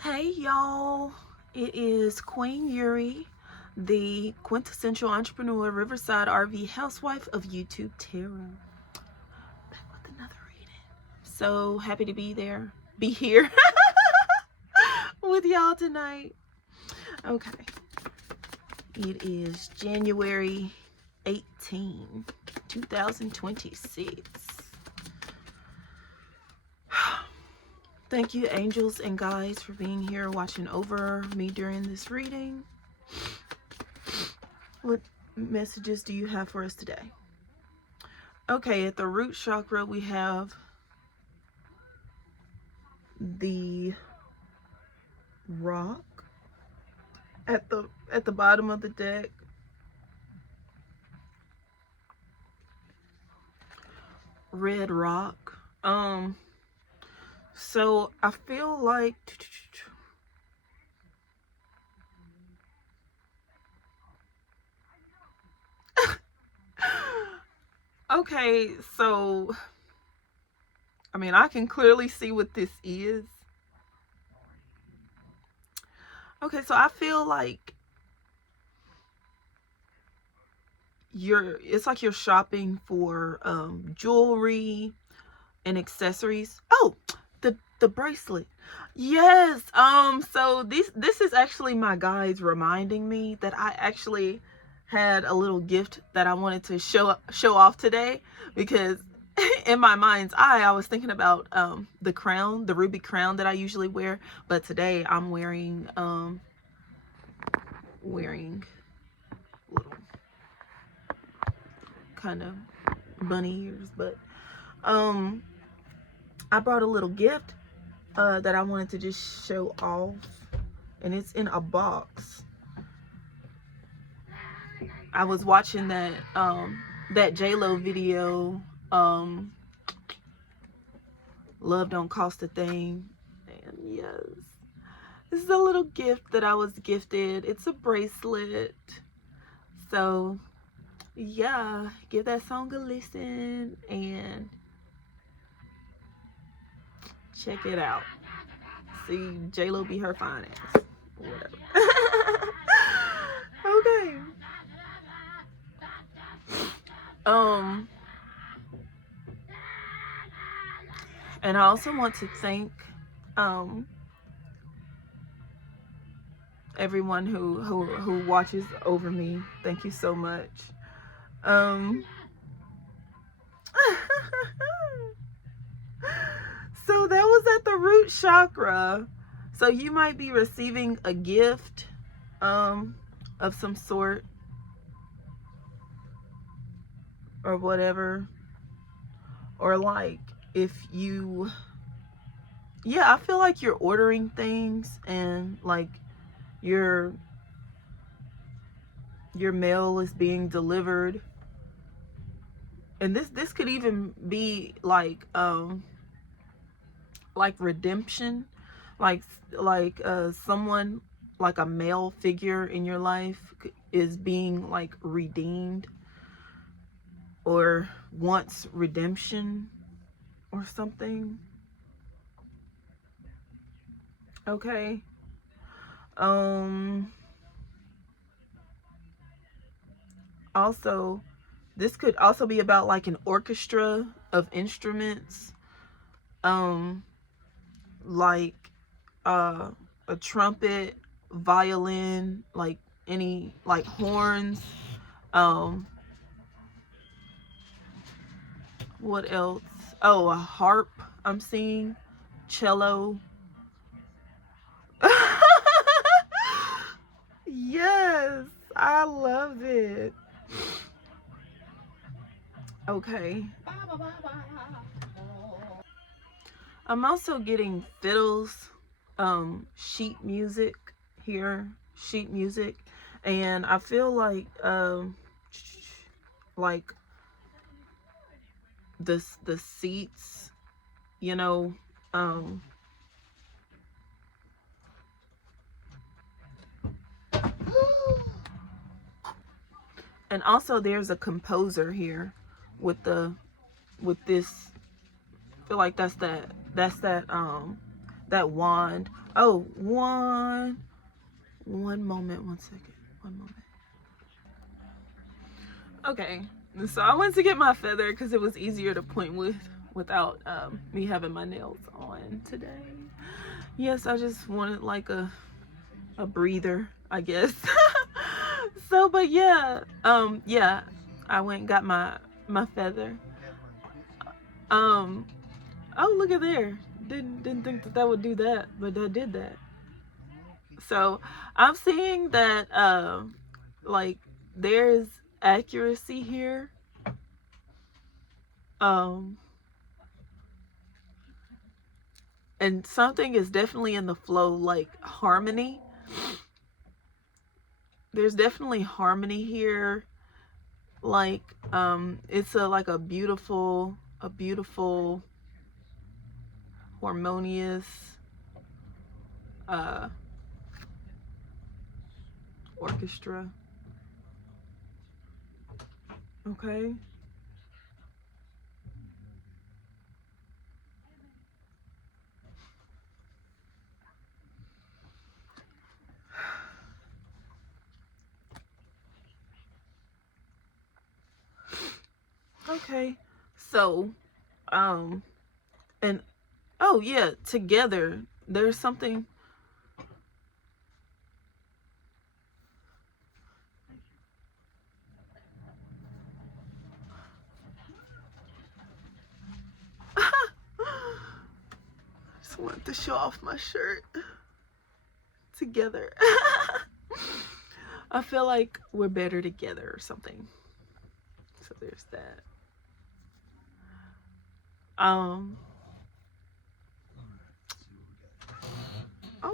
Hey y'all, it is Queen Yuri, the quintessential entrepreneur, Riverside RV housewife of YouTube Tarot. Back with another reading. So happy to be here with y'all tonight. Okay, it is January 18, 2026. Thank you, angels and guides, for being here watching over me during this reading. What messages do you have for us today? Okay, at the root chakra, we have the rock at the bottom of the deck. Red rock. So I feel like okay, so I mean, I can clearly see what this is. Okay, so I feel like it's like you're shopping for jewelry and accessories. Oh, the bracelet. Yes. So this is actually my guides reminding me that I actually had a little gift that I wanted to show off today, because in my mind's eye I was thinking about the crown, the ruby crown that I usually wear, but today I'm wearing little kind of bunny ears, but I brought a little gift that I wanted to just show off, and it's in a box. I was watching that J-Lo video, Love Don't Cost a Thing, and yes, this is a little gift that I was gifted. It's a bracelet. So yeah, give that song a listen and check it out. See J-Lo be her fine ass. Whatever. Okay. And I also want to thank everyone who watches over me. Thank you so much. So that was at the root chakra. So you might be receiving a gift of some sort or whatever, or like if you, yeah, I feel like you're ordering things and like your mail is being delivered, and this could even be like redemption, like someone, like a male figure in your life is being like redeemed or wants redemption or something. Okay. Also, this could also be about like an orchestra of instruments, like a trumpet, violin, like any like horns. What else? Oh, a harp I'm seeing, cello. Yes, I love it. Okay. I'm also getting fiddles, sheet music here, sheet music, and I feel like the seats, you know, and also there's a composer here with this. I feel like that's that that wand. Oh, one moment, 1 second, 1 moment. Okay, so I went to get my feather because it was easier to point with without me having my nails on today. Yes, I just wanted like a breather, I guess. So, but yeah, yeah, I went and got my feather. Oh, look at there. Didn't think that would do that, but that did that. So I'm seeing that like there's accuracy here. And something is definitely in the flow, like harmony. There's definitely harmony here. Like it's like a beautiful harmonious uh orchestra. Okay. Okay. So, and oh yeah, together there's something. Just wanted to show off my shirt. Together. I feel like we're better together or something. So there's that. All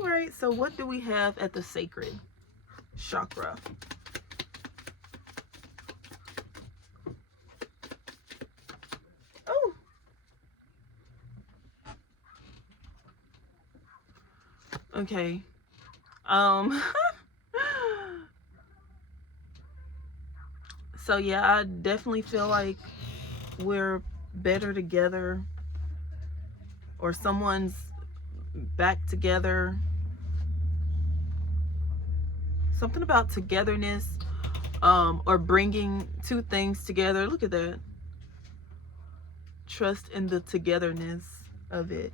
right, so what do we have at the sacred chakra? Oh. Okay. So yeah, I definitely feel like we're better together, or someone's back together. Something about togetherness, or bringing two things together. Look at that. Trust in the togetherness of it.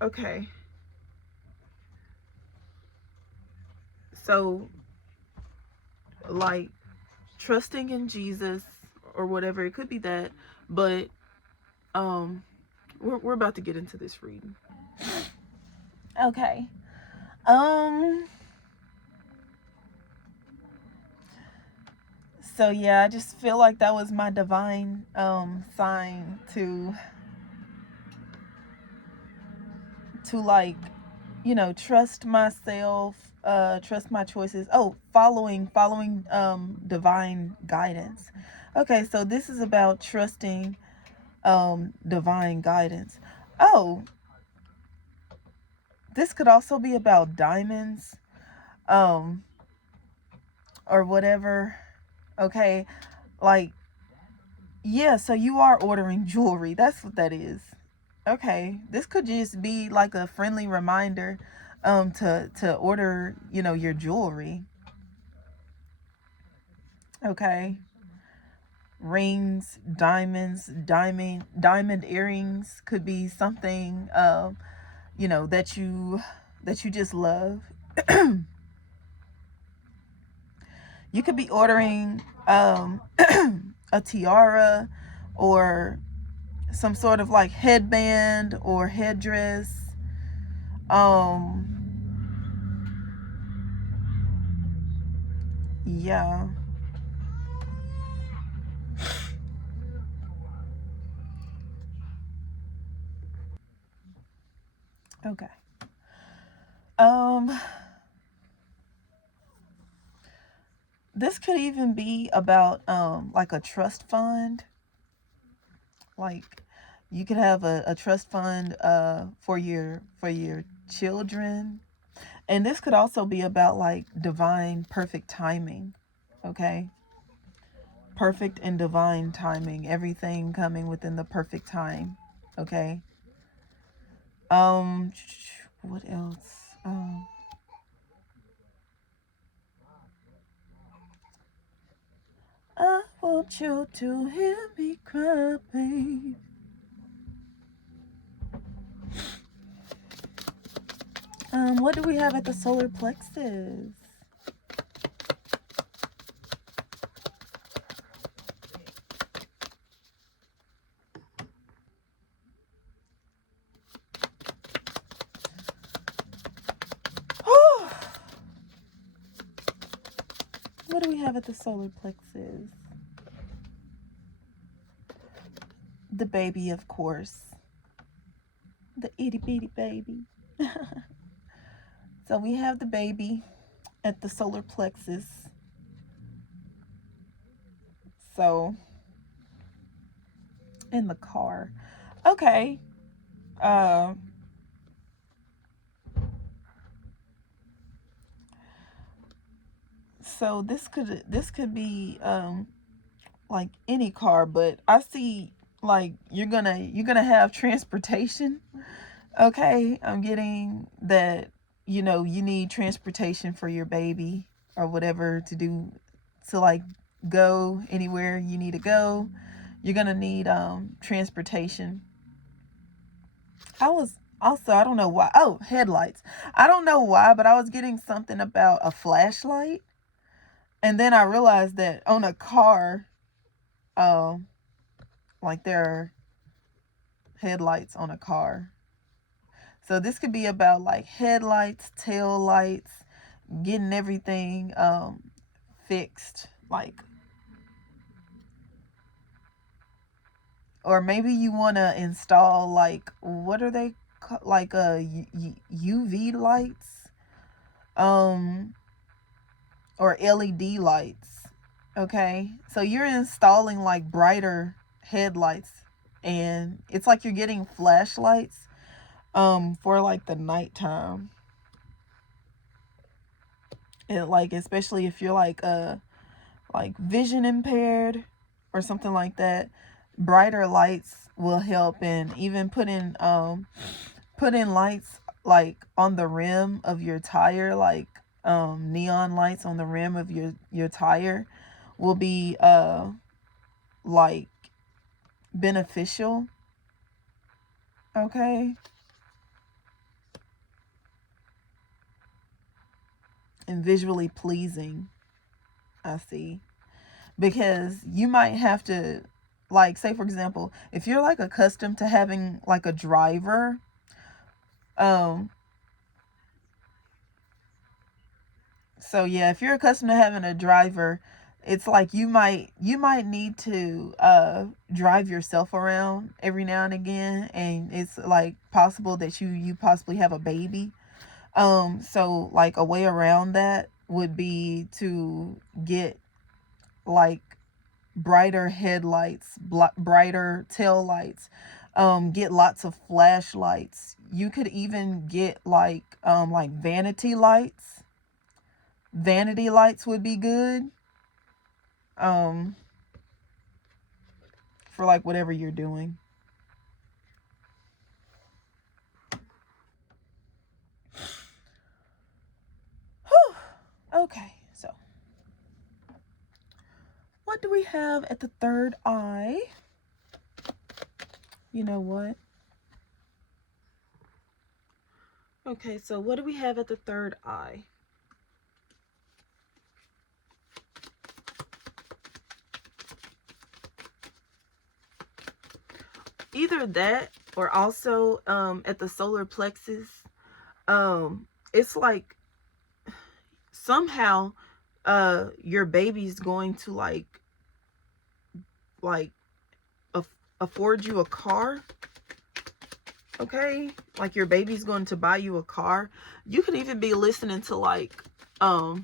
Okay. So, like, trusting in Jesus or whatever, it could be that, but we're about to get into this reading. Okay. So yeah, I just feel like that was my divine sign to like, you know, trust myself, trust my choices. Oh, following divine guidance. Okay, so this is about trusting divine guidance. Oh, this could also be about diamonds, or whatever. Okay, like, yeah, so you are ordering jewelry. That's what that is. Okay, this could just be like a friendly reminder to order, you know, your jewelry. Okay. Rings, diamonds, diamond earrings could be something you know, that you just love. You could be ordering a tiara, or some sort of like headband or headdress. Yeah. Okay. This could even be about like a trust fund. Like, you could have a trust fund for your children. And this could also be about like divine perfect timing. Okay? Perfect and divine timing, everything coming within the perfect time. Okay? What else? I want you to hear me cry, babe. What do we have at the solar plexus? What do we have at the solar plexus? The baby, of course. The itty bitty baby. So we have the baby at the solar plexus. So, in the car. Okay. So this could be like any car, but I see like you're gonna have transportation. Okay, I'm getting that, you know, you need transportation for your baby or whatever to do, to like go anywhere you need to go. You're gonna need transportation. I was also, I don't know why, oh, headlights. I don't know why, but I was getting something about a flashlight, and then I realized that on a car, um like there are headlights on a car. So this could be about like headlights, tail lights, getting everything fixed, like, or maybe you want to install like, what are they like UV lights, um or LED lights. Okay, so you're installing like brighter headlights, and it's like you're getting flashlights for like the nighttime. And like, especially if you're like vision impaired or something like that, brighter lights will help. And even put in lights like on the rim of your tire, like neon lights on the rim of your tire will be like beneficial. Okay, and visually pleasing, I see. Because you might have to, like, say for example, if you're like accustomed to having like a driver, um so yeah, if you're accustomed to having a driver, it's like you might need to drive yourself around every now and again, and it's like possible that you possibly have a baby. So like a way around that would be to get like brighter headlights, brighter tail lights, get lots of flashlights. You could even get like vanity lights. Vanity lights would be good um for like whatever you're doing. Whew. Okay, so what do we have at the third eye? You know what? Okay, so what do we have at the third eye? Either that, or also at the solar plexus, it's like somehow your baby's going to like afford you a car. Okay, like your baby's going to buy you a car. You could even be listening to like I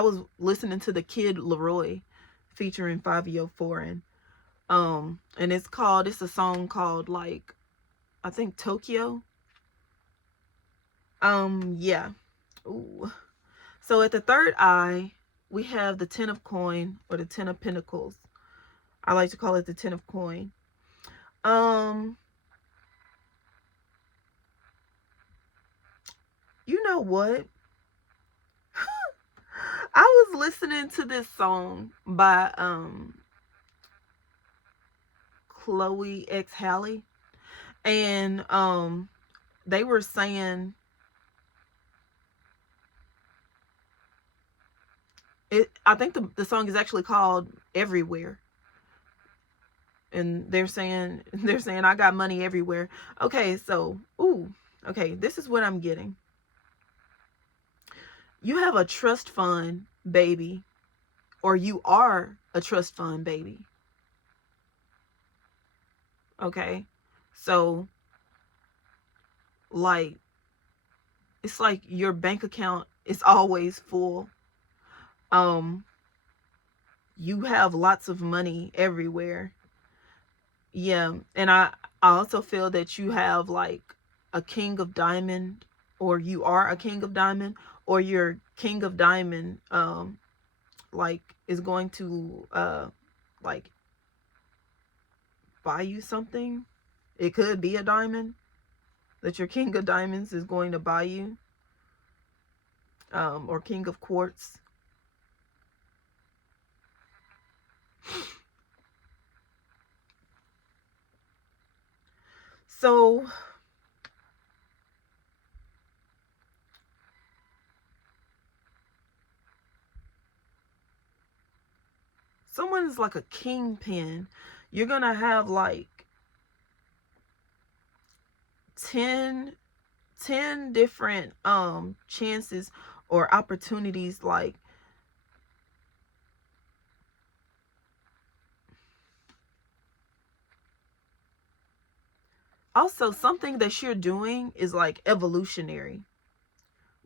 was listening to the Kid Leroy featuring Fabio Foreign, and it's a song called like, I think, Tokyo. Yeah. Ooh. So at the third eye, we have the Ten of Coin, or the Ten of Pentacles. I like to call it the Ten of Coin. Um, know what? I was listening to this song by Chloe X Halle, and they were saying it. I think the song is actually called Everywhere, and they're saying I got money everywhere. Okay, so okay, this is what I'm getting. You have a trust fund baby, or you are a trust fund baby. Okay, so like it's like your bank account is always full. um you have lots of money everywhere. Yeah, and I also feel that you have like a king of diamond, or you are a king of diamond, or your king of diamond like is going to like buy you something. It could be a diamond that your king of diamonds is going to buy you, or king of quartz. So someone is like a kingpin. You're gonna have like 10 different chances or opportunities. Like also something that you're doing is like evolutionary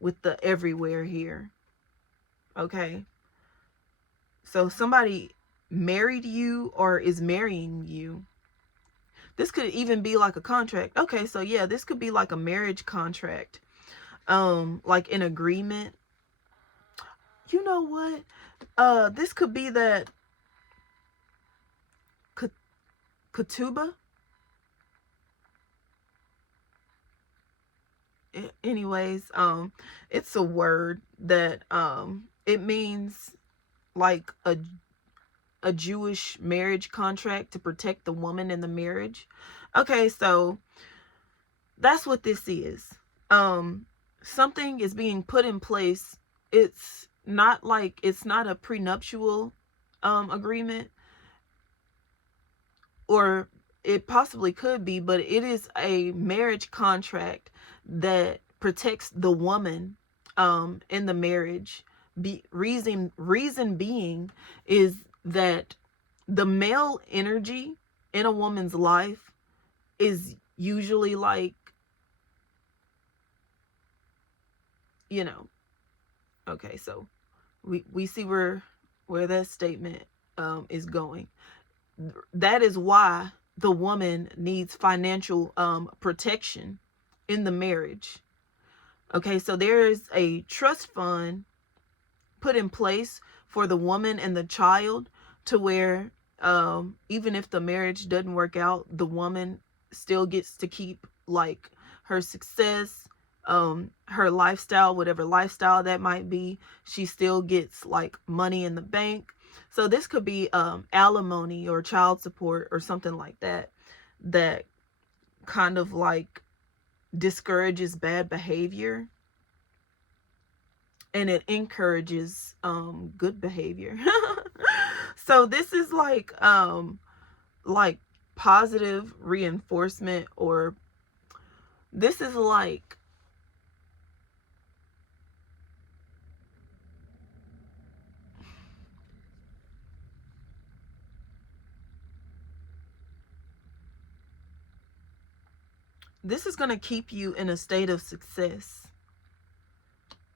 with the everywhere here. Okay, so somebody married you or is marrying you. This could even be like a contract. Okay, so yeah, this could be like a marriage contract, like an agreement. You know what, this could be that ketubah. Anyways, it's a word that it means like a Jewish marriage contract to protect the woman in the marriage. Okay, so that's what this is. Something is being put in place. It's not a prenuptial agreement, or it possibly could be, but it is a marriage contract that protects the woman in the marriage. Reason being is that the male energy in a woman's life is usually like, you know, okay, so we see where that statement is going. That is why the woman needs financial protection in the marriage. Okay, so there is a trust fund put in place for the woman and the child, to where even if the marriage doesn't work out, the woman still gets to keep like her success, her lifestyle, whatever lifestyle that might be. She still gets like money in the bank. So this could be alimony or child support or something like that, that kind of like discourages bad behavior, and it encourages good behavior. So this is like positive reinforcement, or this is like this is going to keep you in a state of success,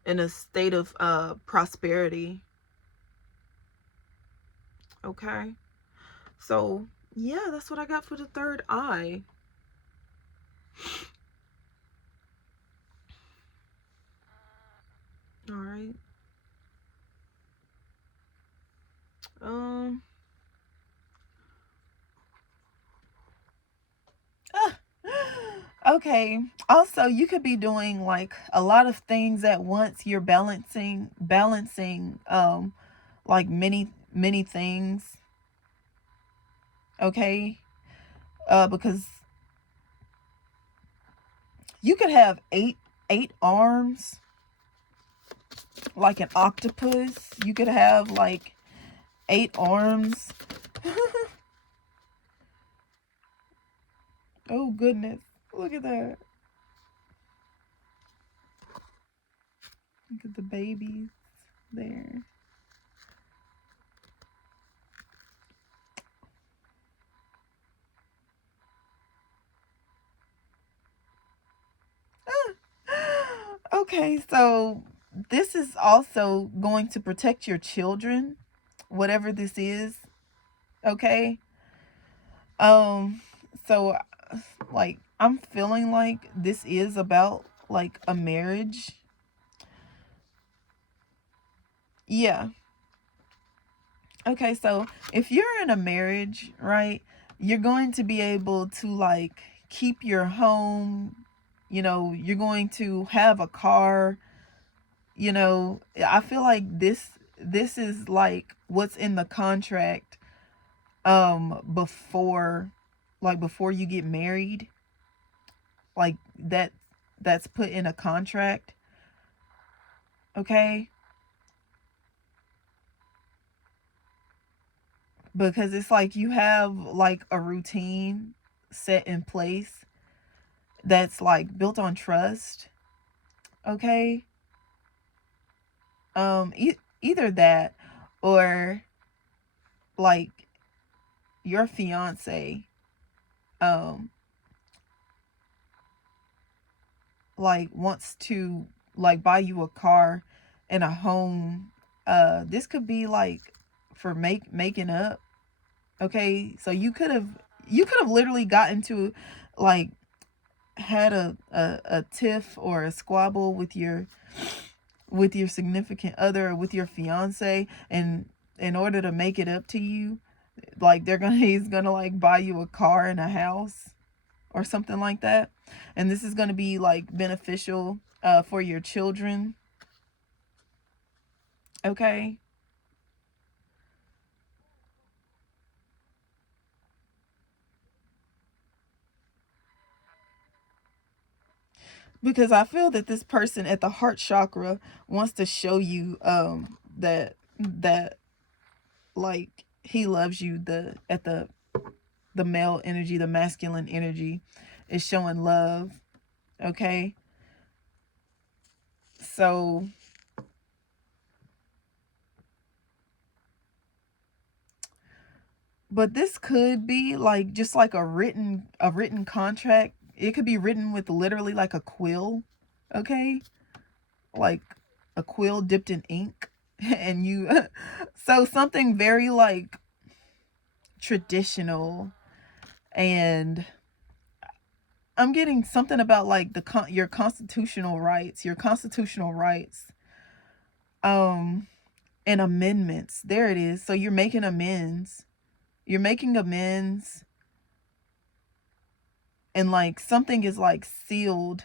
in a state of prosperity. Okay, so yeah, that's what I got for the third eye. All right. um Okay. Also, you could be doing like a lot of things at once. You're balancing like many things, okay? Because you could have eight arms like an octopus. You could have like 8 arms. Oh goodness. Look at that. Look at the babies there. Okay, so this is also going to protect your children, whatever this is, okay? Um so like I'm feeling like this is about like a marriage. Yeah. Okay, so if you're in a marriage, right, you're going to be able to like keep your home, you're going to have a car, I feel like this is like what's in the contract before before you get married, like that's put in a contract, okay? Because it's like you have like a routine set in place that's like built on trust, okay? Either that or like your fiance um like wants to like buy you a car and a home. This could be like for making up, okay? So you could have literally gotten to like had a tiff or a squabble with your significant other or with your fiance, and in order to make it up to you, like he's gonna like buy you a car and a house or something like that, and this is gonna be like beneficial for your children, okay? Because I feel that this person at the heart chakra wants to show you that like he loves you. The male energy, the masculine energy is showing love, okay? So but this could be like just like a written contract. It could be written with literally like a quill, okay? Like a quill dipped in ink and you so something very like traditional. And I'm getting something about like your constitutional rights um and amendments. There it is. So you're making amends. You're making amends, and like something is like sealed,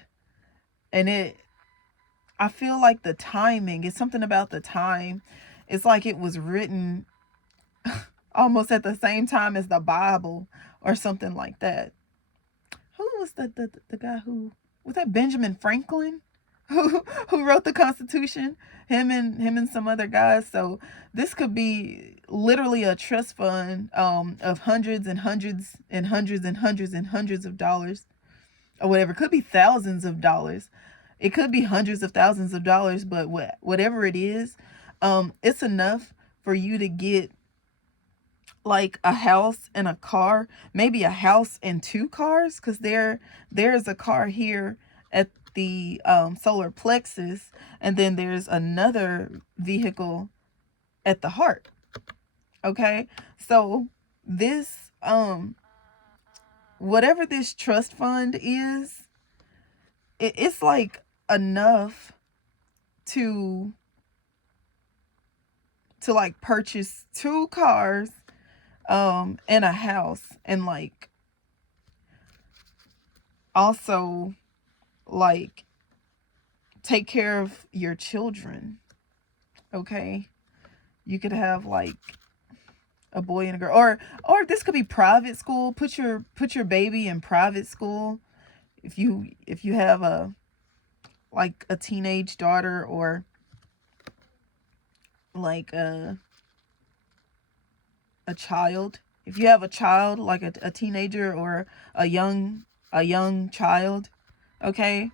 and I feel like the timing is something about the time. It's like it was written almost at the same time as the Bible or something like that. Who was the guy who was that? Benjamin Franklin, who wrote the Constitution. Him and some other guys. So this could be literally a trust fund of hundreds and hundreds and hundreds and hundreds and hundreds of dollars or whatever. It could be thousands of dollars. It could be hundreds of thousands of dollars, but whatever it is, it's enough for you to get like a house and a car, maybe a house and 2 cars, because there's a car here at the solar plexus, and then there's another vehicle at the heart, okay? So this whatever this trust fund is, it's like enough to like purchase 2 cars and a house, and like also like take care of your children. Okay, you could have like a boy and a girl, or this could be private school. Put your baby in private school if you have a like a teenage daughter, or like a child. If you have a child, like a teenager or a young child, okay,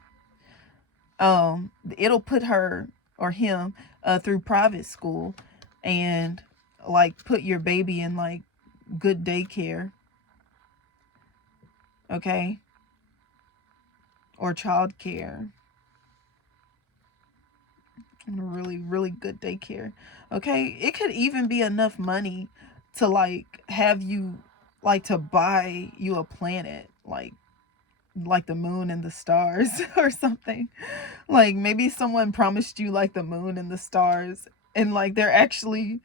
it'll put her or him through private school, and like put your baby in like good daycare, okay, or child care, really really good daycare, okay. It could even be enough money to like have you like to buy you a planet, like the moon and the stars or something. Like maybe someone promised you like the moon and the stars, and like they're actually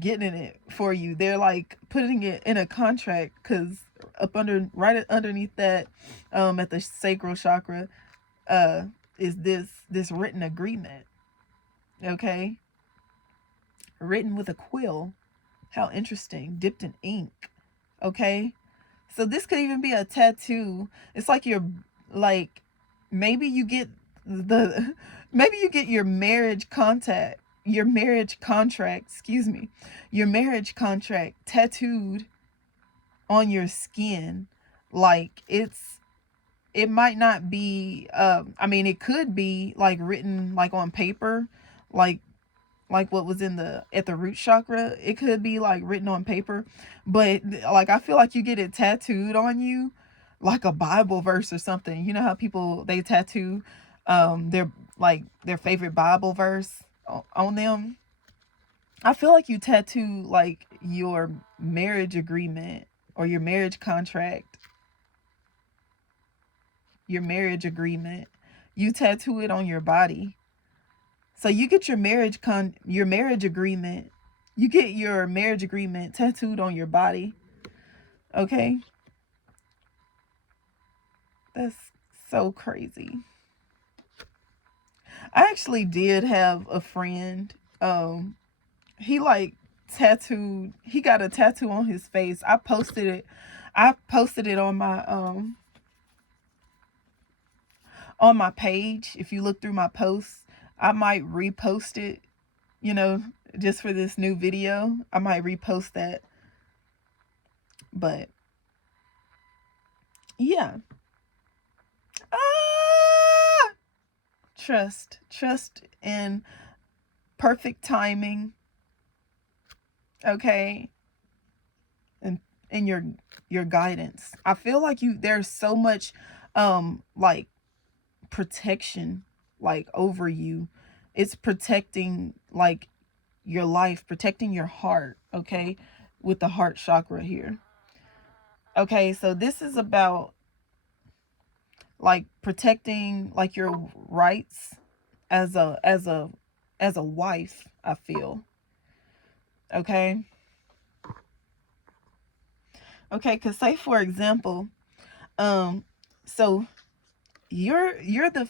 getting it for you. They're like putting it in a contract, because up under right underneath that, at the sacral chakra, uh is this written agreement, okay, written with a quill. How interesting. Dipped in ink, okay. So this could even be a tattoo. It's like you're like, maybe you get the maybe you get your marriage contract, excuse me, your marriage contract tattooed on your skin. Like it might not be I mean it could be like written like on paper, like what was in the at the root chakra. It could be like written on paper, but like I feel like you get it tattooed on you, like a Bible verse or something. You know how people they tattoo their like their favorite Bible verse on them. I feel like you tattoo like your marriage agreement or your marriage agreement. You tattoo it on your body. So you get your marriage agreement. You get your marriage agreement tattooed on your body. Okay? That's so crazy. I actually did have a friend. He like he got a tattoo on his face. I posted it on my page. If you look through my posts, I might repost it, you know, just for this new video. I might repost that. But yeah. Ah! Trust in perfect timing, okay? And in your guidance. I feel like there's so much like protection like over you. It's protecting like your life, protecting your heart, okay? With the heart chakra here. Okay, so this is about like protecting like your rights as a wife, I feel. Okay? Okay, cuz say for example, um so you're the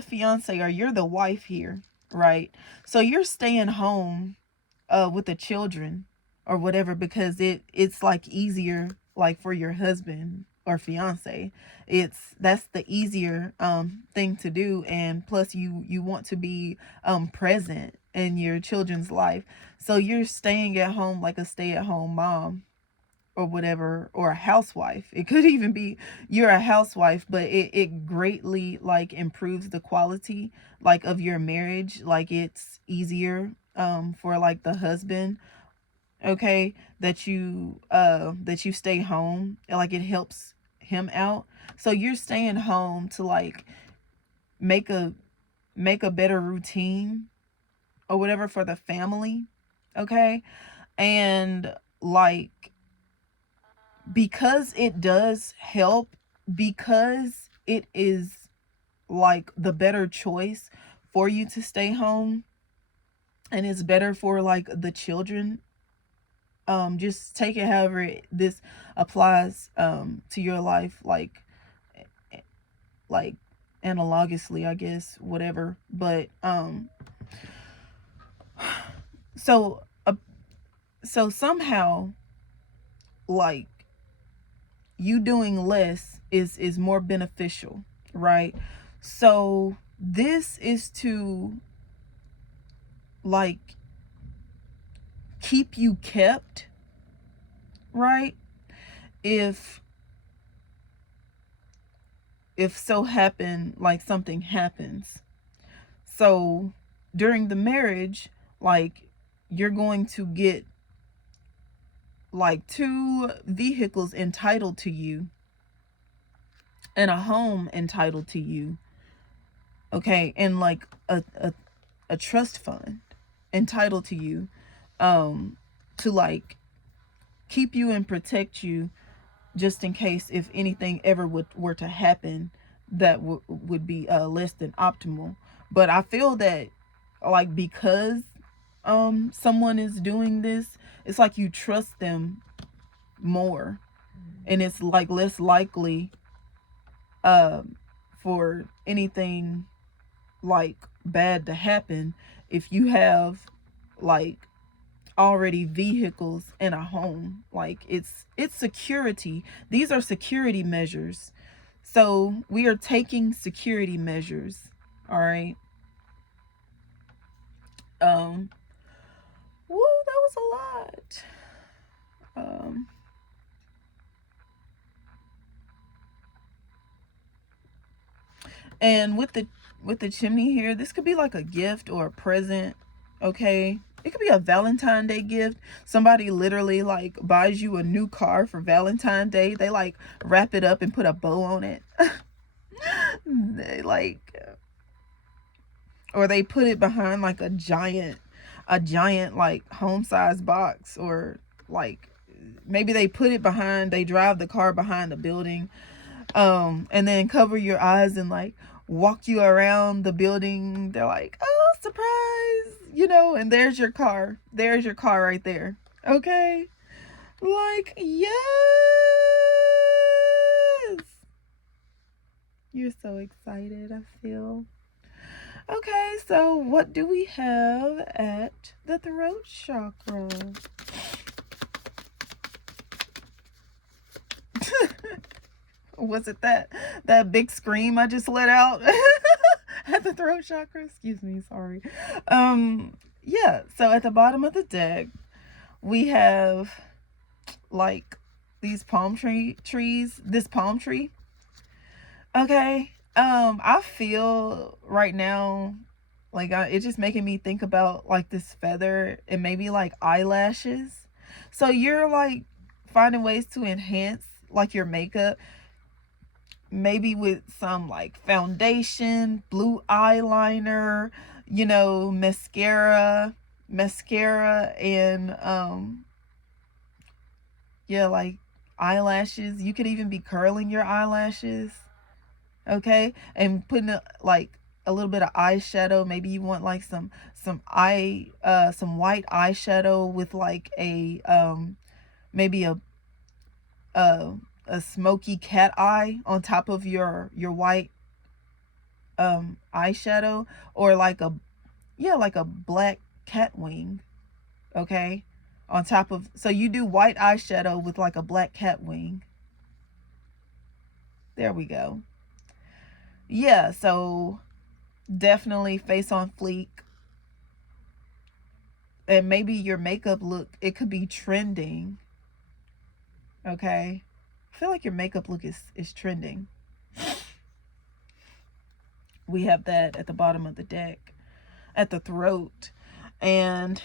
fiance, or you're the wife here, right? So you're staying home with the children or whatever, because it's like easier like for your husband or fiance. That's the easier thing to do, and plus you want to be present in your children's life. So you're staying at home like a stay-at-home mom or whatever, or a housewife. It could even be you're a housewife, but it greatly like improves the quality like of your marriage. Like it's easier for like the husband, okay, that you stay home. Like it helps him out. So you're staying home to like make a make a better routine or whatever for the family, okay? And like, because it does help, because it is like the better choice for you to stay home, and it's better for like the children. Just take it however this applies to your life, like like analogously, I guess, whatever. But so so somehow, like, you doing less is more beneficial, right? So this is to, like, keep you kept, right? If so happen, like, something happens. So during the marriage, like, you're going to get like 2 vehicles entitled to you and a home entitled to you, okay, and like a trust fund entitled to you, to like keep you and protect you, just in case if anything ever were to happen that would be less than optimal. But I feel that, like, because someone is doing this, it's like you trust them more, and it's like less likely for anything like bad to happen if you have, like, already vehicles and a home. Like, it's security. These are security measures. So we are taking security measures. All right. Woo, that was a lot. And with the chimney here, this could be like a gift or a present, okay? It could be a Valentine's Day gift. Somebody literally like buys you a new car for Valentine's Day. They like wrap it up and put a bow on it. They like, or they put it behind like a giant like home-sized box, or like maybe they put it behind, they drive the car behind the building, and then cover your eyes and like walk you around the building. They're like, oh, surprise, and there's your car. There's your car right there. Okay. Like, yes. You're so excited, I feel. Okay, so what do we have at the throat chakra? Was it that big scream I just let out at the throat chakra? Excuse me, sorry. Yeah, so at the bottom of the deck, we have like these trees, this palm tree. Okay. I feel right now like it's just making me think about like this feather and maybe like eyelashes. So you're like finding ways to enhance like your makeup, maybe with some like foundation, blue eyeliner, mascara, and yeah, like eyelashes. You could even be curling your eyelashes, okay, and putting like a little bit of eyeshadow. Maybe you want like some some white eyeshadow with like a maybe a smoky cat eye on top of your white eyeshadow, or like a black cat wing, okay, on top of, so you do white eyeshadow with like a black cat wing. There we go. Yeah, so definitely face on fleek. And maybe your makeup look, it could be trending, okay? I feel like your makeup look is trending. We have that at the bottom of the deck, at the throat. And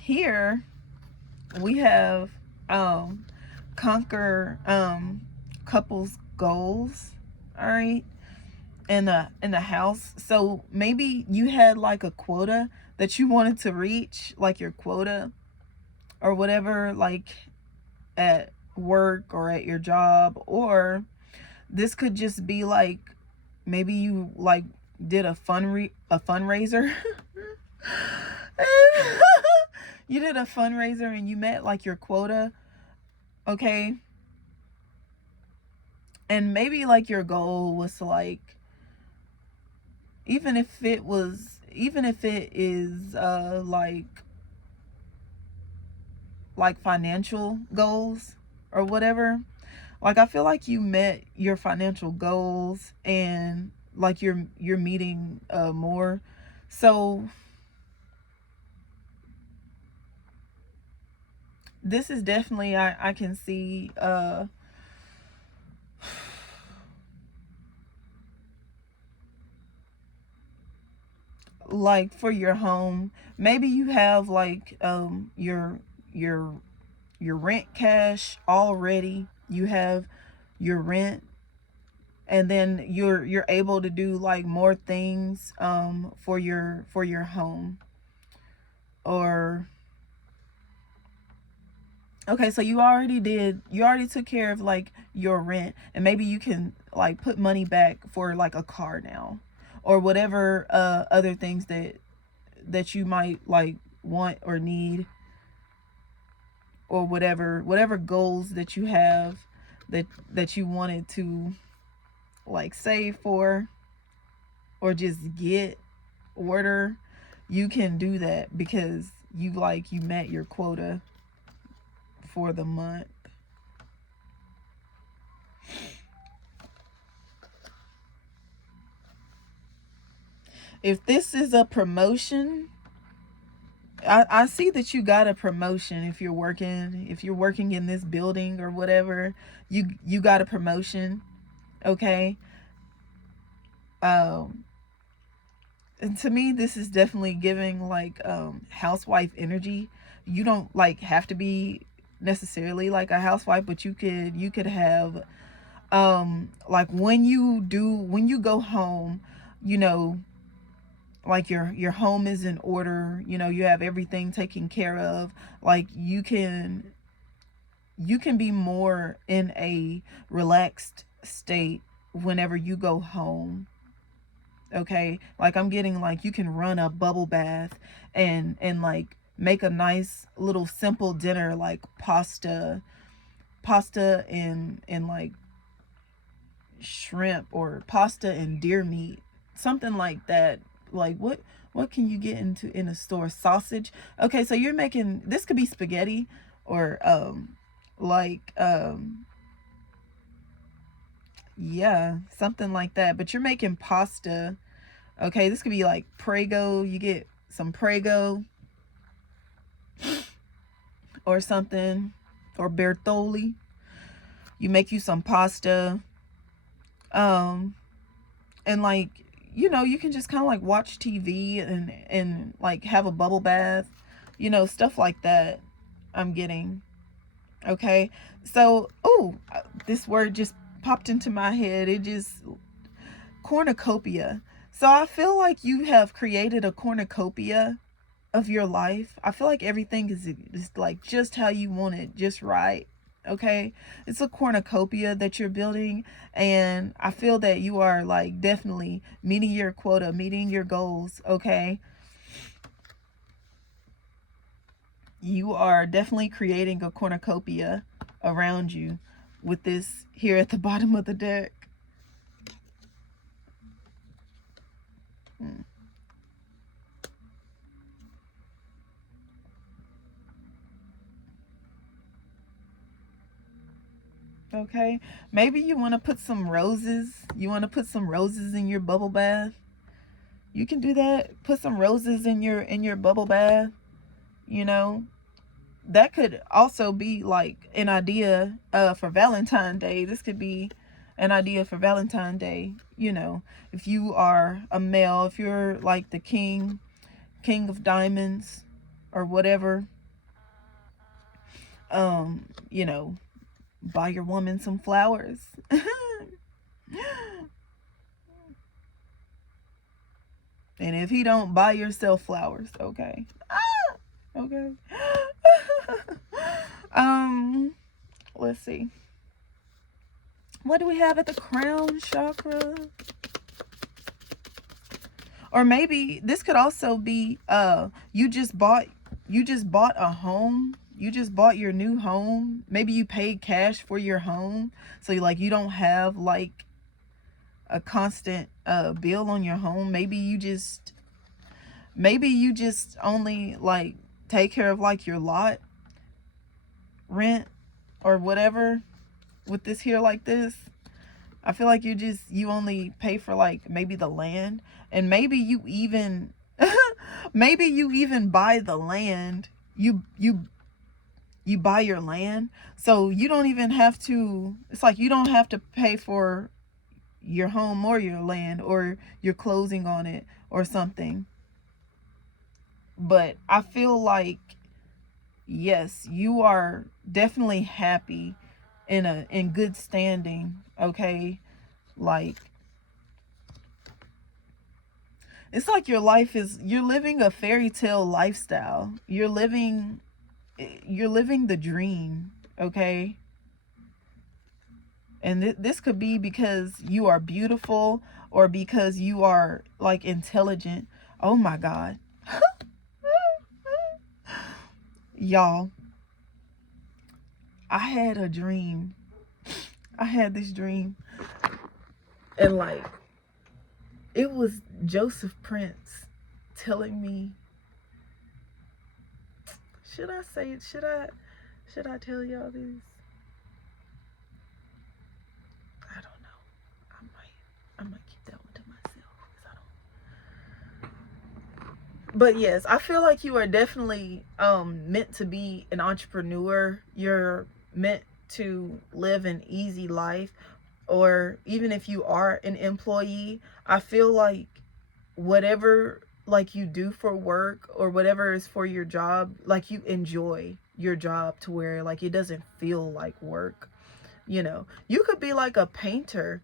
here we have conquer couples goals, all right, in the house. So maybe you had like a quota that you wanted to reach, like your quota or whatever, like at work or at your job, or this could just be like maybe you like did a fundraiser. You did a fundraiser and you met like your quota, okay? And maybe like your goal was to like, even if it is like financial goals or whatever, like I feel like you met your financial goals and like you're meeting more. So this is definitely, I can see like for your home, maybe you have like your your rent cash already. You have your rent, and then you're able to do like more things for your home. Or okay, so you already took care of like your rent, and maybe you can like put money back for like a car now, or whatever other things that you might like want or need, or whatever goals that you have that you wanted to like save for or just get order. You can do that because you met your quota for the month. If this is a promotion, I see that you got a promotion. If you're working in this building or whatever, you got a promotion, okay? um and to me this is definitely giving like housewife energy. You don't like have to be necessarily like a housewife, but you could have like when you go home, you know, like your home is in order, you know, you have everything taken care of. Like you can be more in a relaxed state whenever you go home, okay? Like I'm getting like you can run a bubble bath and like make a nice little simple dinner, like pasta and like shrimp, or pasta and deer meat, something like that. Like what can you get into in a store? Sausage. Okay, so you're making this, could be spaghetti, or like yeah, something like that, but you're making pasta. Okay, this could be like Prego. You get some Prego or something, or Bertoli. You make you some pasta. Um, and like, you know, you can just kind of like watch TV and like have a bubble bath, you know, stuff like that. I'm getting. Okay. So, oh, this word just popped into my head. It just, cornucopia. So I feel like you have created a cornucopia of your life. I feel like everything is like just how you want it, just right. Okay, it's a cornucopia that you're building, and I feel that you are like definitely meeting your quota, meeting your goals. Okay, you are definitely creating a cornucopia around you with this here at the bottom of the deck. Hmm. Okay, maybe you want to put some roses. You want to put some roses in your bubble bath. You can do that. Put some roses in your bubble bath, you know. That could also be like an idea for Valentine's Day. This could be an idea for Valentine's Day, you know. If you are a male, if you're like the king of diamonds or whatever, you know, buy your woman some flowers. And if he don't, buy yourself flowers, okay? Okay. um, let's see. What do we have at the crown chakra? Or maybe this could also be you just bought a home. You just bought your new home. Maybe you paid cash for your home. So like you don't have like a constant bill on your home. Maybe you just only like take care of like your lot rent or whatever with this here like this. I feel like you only pay for like maybe the land, and maybe you even maybe you even buy the land. You buy your land, so you don't even have to, it's like you don't have to pay for your home or your land or your closing on it or something. But I feel like yes, you are definitely happy in good standing, okay? Like it's like your life is, you're living a fairy tale lifestyle. You're living the dream, okay? And this could be because you are beautiful or because you are like intelligent. Oh my god. Y'all, I had a dream. I had this dream, and like it was Joseph Prince telling me, should I say it? Should I tell y'all this? I don't know. I might keep that one to myself because I don't. But yes, I feel like you are definitely meant to be an entrepreneur. You're meant to live an easy life, or even if you are an employee, I feel like whatever like you do for work or whatever is for your job, like you enjoy your job to where like it doesn't feel like work. You know, you could be like a painter,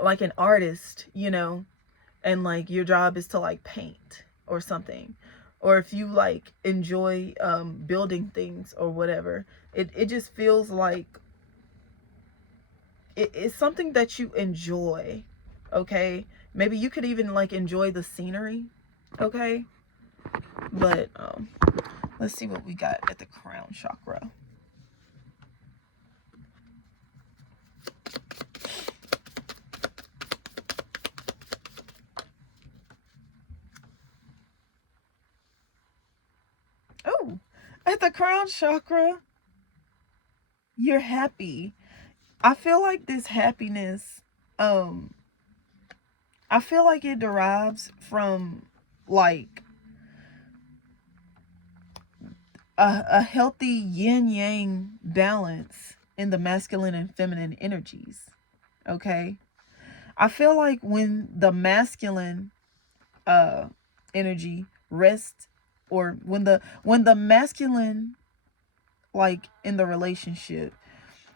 like an artist, you know, and like your job is to like paint or something. Or if you like enjoy building things or whatever, it just feels like it's something that you enjoy, okay? Maybe you could even like enjoy the scenery, okay? But let's see what we got at the crown chakra. Oh, at the crown chakra, you're happy. I feel like this happiness, um, I feel like it derives from like a healthy yin yang balance in the masculine and feminine energies. Okay. I feel like when the masculine uh energy rests, or when the masculine, like in the relationship,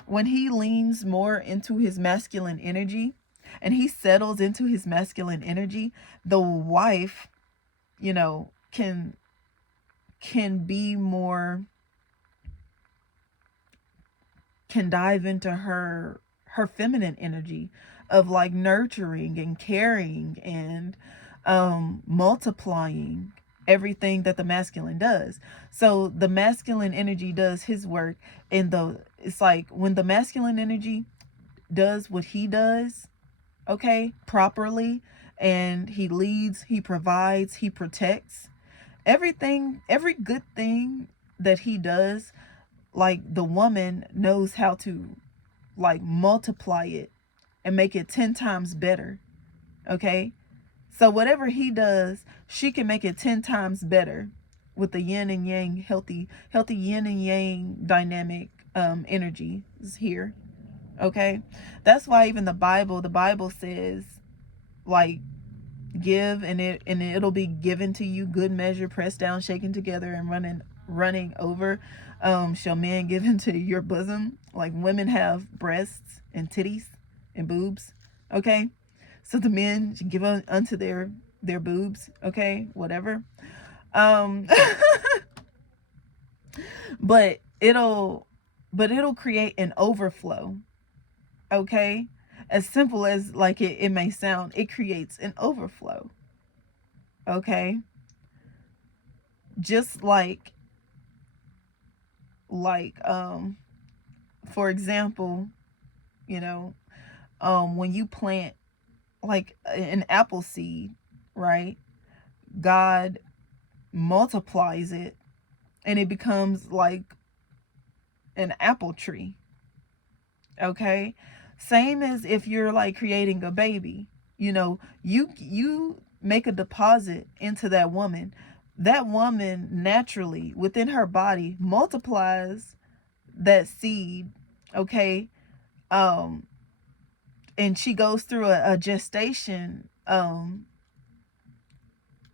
when he leans more into his masculine energy and he settles into his masculine energy, the wife, you know, can be more, can dive into her feminine energy of like nurturing and caring and multiplying everything that the masculine does. So the masculine energy does his work, and it's like when the masculine energy does what he does, okay, properly, and he leads, he provides, he protects everything, every good thing that he does, like the woman knows how to like multiply it and make it 10 times better, okay? So whatever he does, she can make it 10 times better with the yin and yang, healthy yin and yang dynamic energy is here, okay? That's why even the Bible says like give and it'll be given to you, good measure, pressed down, shaken together, and running over, shall men give into your bosom. Like women have breasts and titties and boobs, okay? So the men should give unto their boobs, okay? Whatever. um but it'll create an overflow, okay? As simple as like it may sound, it creates an overflow. Okay? Just like for example, you know, when you plant like an apple seed, right? God multiplies it and it becomes like an apple tree. Okay? Same as if you're like creating a baby. You make a deposit into that woman. That woman naturally within her body multiplies that seed, okay? Um and she goes through a gestation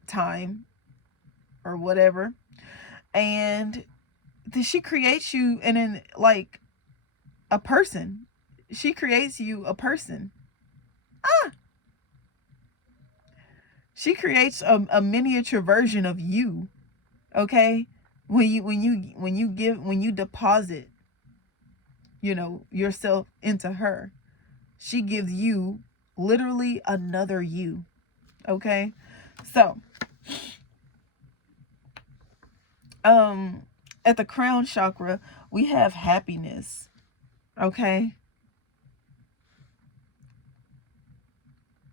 time or whatever, and she creates you in an like a person. She creates you a person. Ah, she creates a miniature version of you. Okay, when you deposit, yourself into her, she gives you literally another you. Okay, so um at the crown chakra we have happiness. Okay,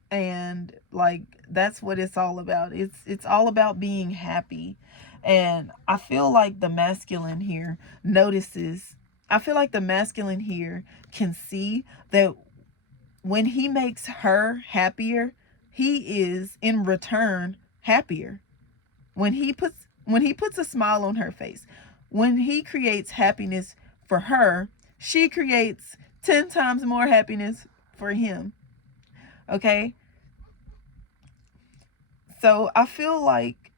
and like that's what it's all about. It's all about being happy. And I feel like the masculine here notices, I feel like the masculine here can see that when he makes her happier, he is in return happier. When he puts a smile on her face, when he creates happiness for her, she creates 10 times more happiness for him. Okay? So I feel like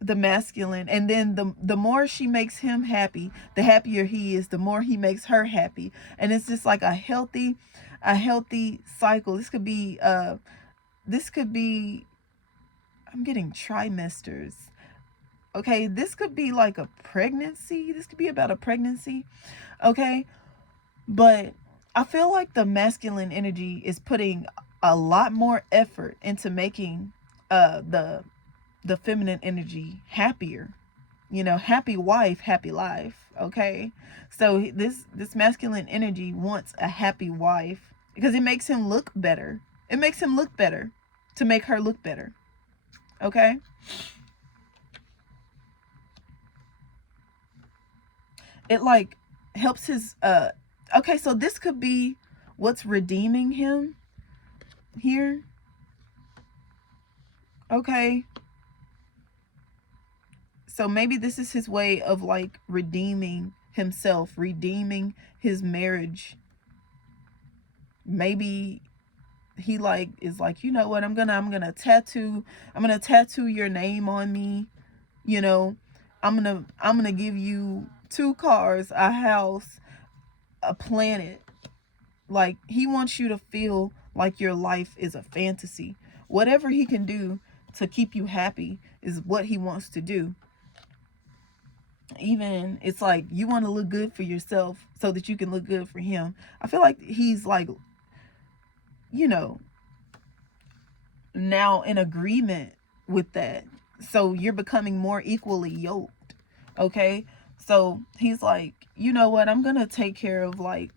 the masculine, and then the more she makes him happy, the happier he is, the more he makes her happy. And it's just like a healthy cycle. This could be I'm getting trimesters. Okay, this could be like a pregnancy. This could be about a pregnancy. Okay, but I feel like the masculine energy is putting a lot more effort into making the feminine energy happier. Happy wife, happy life. Okay, so this masculine energy wants a happy wife because it makes him look better. It makes him look better to make her look better. Okay, it like helps his okay, so this could be what's redeeming him here. Okay, so maybe this is his way of like redeeming himself, redeeming his marriage. Maybe he like is like, you know what, I'm gonna tattoo your name on me. you know I'm gonna give you 2 cars, a house, a planet. Like he wants you to feel like your life is a fantasy. Whatever he can do to keep you happy is what he wants to do. Even it's like you want to look good for yourself so that you can look good for him. I feel like he's like, you know, now in agreement with that. So you're becoming more equally yoked. Okay? So he's like, you know what? I'm going to take care of like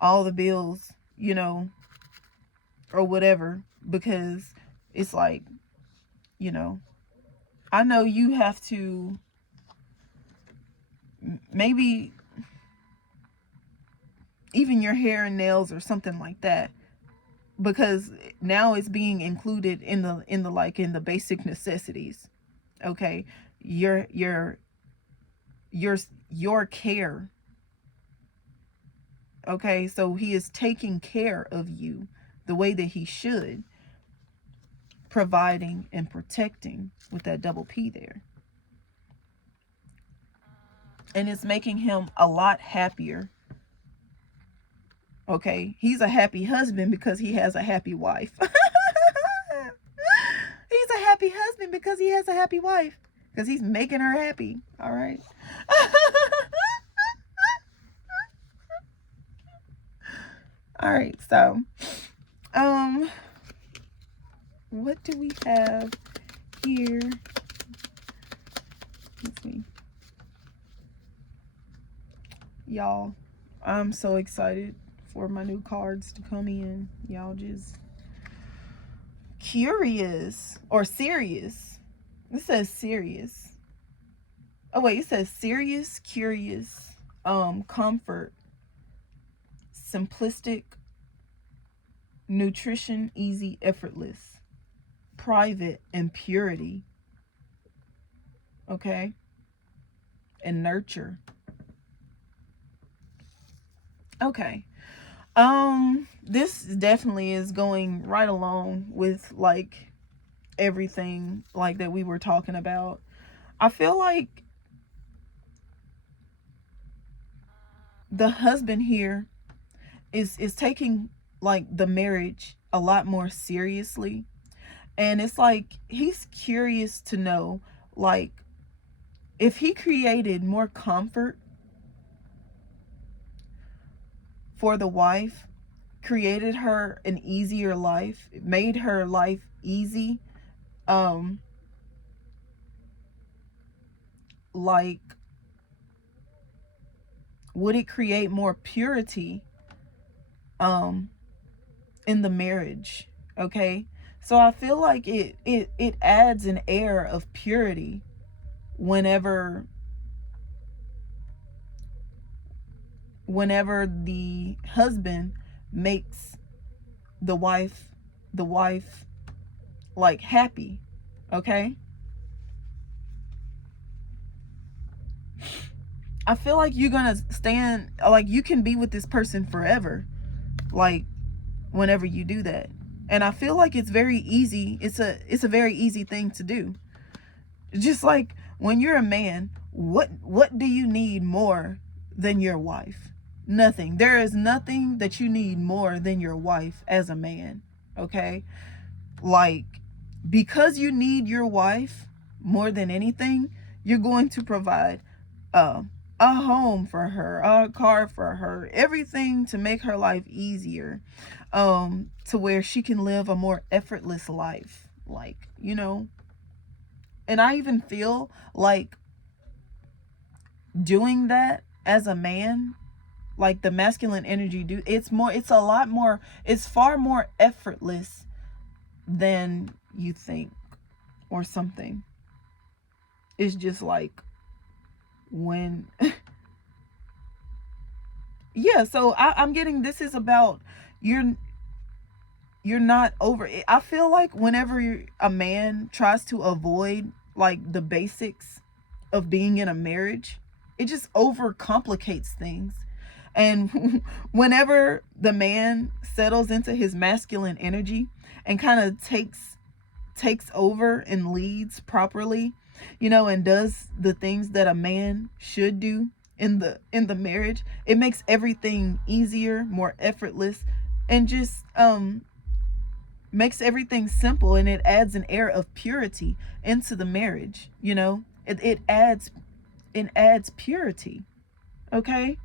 all the bills, or whatever, because it's like, you know, I know you have to maybe even your hair and nails or something like that, because now it's being included in the basic necessities. Okay, your your care. Okay, so he is taking care of you the way that he should, providing and protecting with that double P there. And it's making him a lot happier. Okay, he's a happy husband because he has a happy wife. He's a happy husband because he has a happy wife, because he's making her happy. All right. All right, so what do we have here? Let's see. Y'all, I'm so excited for my new cards to come in. Y'all just curious or serious. It says serious. Oh wait, it says serious, curious, comfort, simplistic, nutrition, easy, effortless, private, and purity. Okay? And nurture. Okay. This definitely is going right along with like everything like that we were talking about. I feel like the husband here is taking like the marriage a lot more seriously, and it's like he's curious to know, like, if he created more comfort for the wife, created her an easier life, made her life easy, like, would it create more purity in the marriage? Okay, so I feel like it adds an air of purity whenever the husband makes the wife like happy. Okay, I feel like you're gonna stand, like, you can be with this person forever, like, whenever you do that. And I feel like it's very easy. It's a very easy thing to do. Just like when you're a man, what do you need more than your wife? Nothing. There is nothing that you need more than your wife as a man. Okay? Like, because you need your wife more than anything, you're going to provide a home for her, a car for her, everything to make her life easier, to where she can live a more effortless life, like, you know. And I even feel like doing that as a man, like the masculine energy do, it's a lot more, it's far more effortless than you think or something. It's just like when yeah, so I'm getting, this is about, you're not over it. I feel like whenever a man tries to avoid like the basics of being in a marriage, it just overcomplicates things. And whenever the man settles into his masculine energy and kind of takes over and leads properly, you know, and does the things that a man should do in the marriage, it makes everything easier, more effortless, and just makes everything simple, and it adds an air of purity into the marriage, you know. It adds purity. Okay?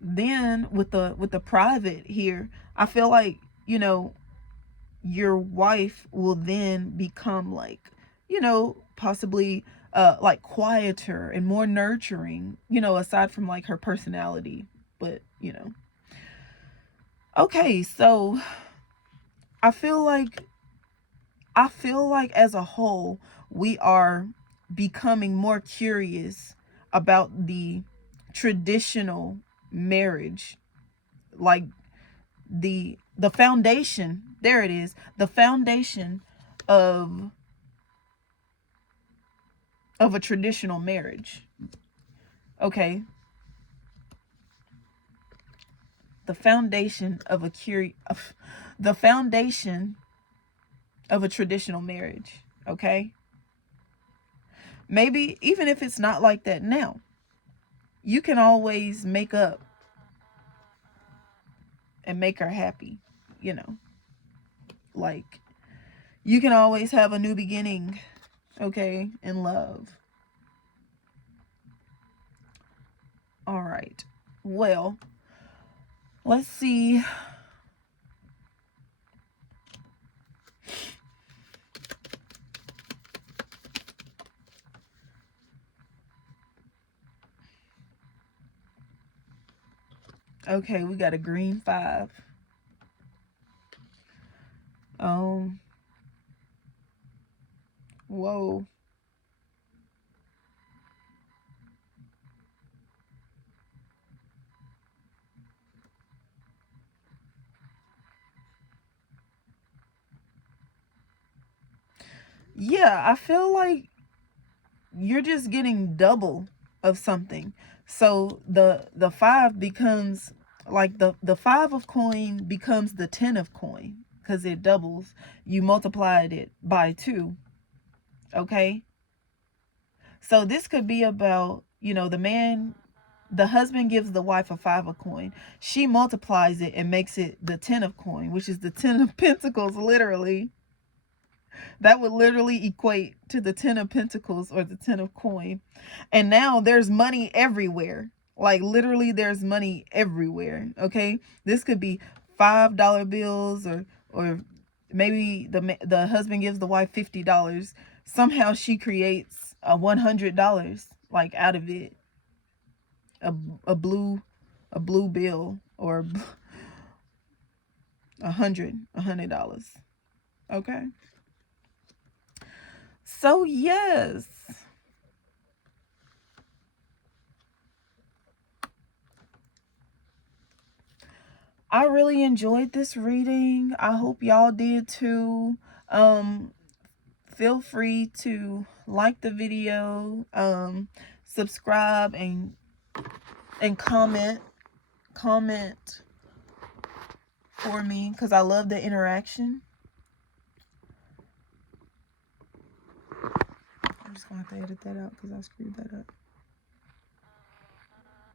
Then with the private here, I feel like, you know, your wife will then become like, you know, possibly like quieter and more nurturing, you know, aside from like her personality. But, you know. Okay, so I feel like as a whole we are becoming more curious about the traditional marriage, like the foundation, there it is, the foundation of a traditional marriage. Okay, the foundation of the foundation of a traditional marriage. Okay, maybe even if it's not like that now, you can always make up and make her happy, you know. Like, you can always have a new beginning, okay, in love. All right. Well, Let's see. Okay, we got a green 5. Whoa. Yeah, I feel like you're just getting double of something. So the 5 becomes like the 5 of coin becomes the 10 of coin because it doubles. You multiplied it by 2. Okay, so this could be about, you know, the husband gives the wife a 5 of coin. She multiplies it and makes it the 10 of coin, which is the 10 of pentacles. Literally, that would literally equate to the 10 of pentacles or the 10 of coin. And now there's money everywhere. Like literally there's money everywhere. Okay, this could be $5 bills, or maybe the husband gives the wife $50. Somehow she creates a $100 like out of it. A blue bill, or $100. Okay, so yes, I really enjoyed this reading. I hope y'all did too. Feel free to like the video, subscribe, and comment for me, because I love the interaction. I'm just gonna have to edit that out because I screwed that up.